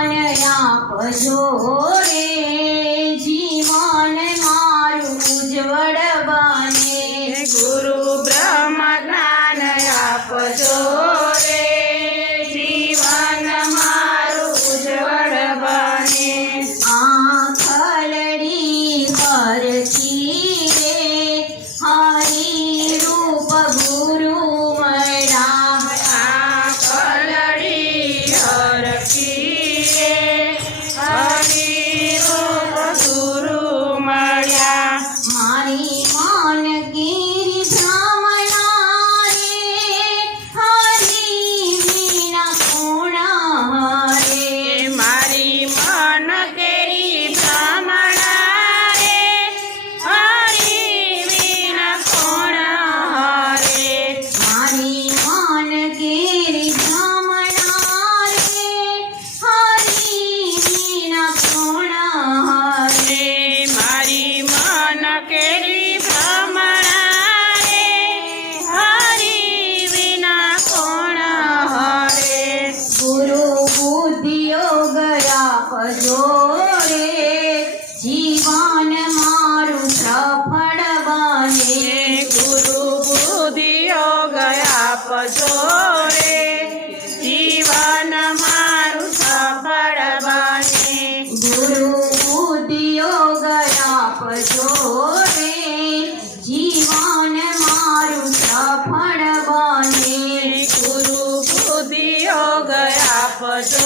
માળયા પજો રે. Okay.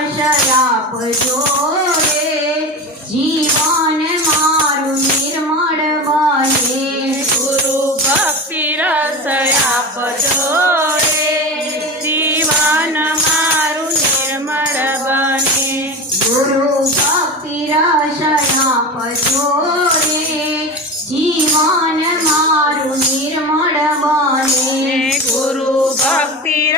દર્શન આપજો રે. જીવન મારું નિર્મળ બને. ગુરુ ભક્તિ રસ આપજો રે. જીવન મારું નિર્મળ બને. ગુરુ ભક્તિ રસ આપજો રે. જીવન મારું નિર્મળ બને. ગુરુ ભક્તિ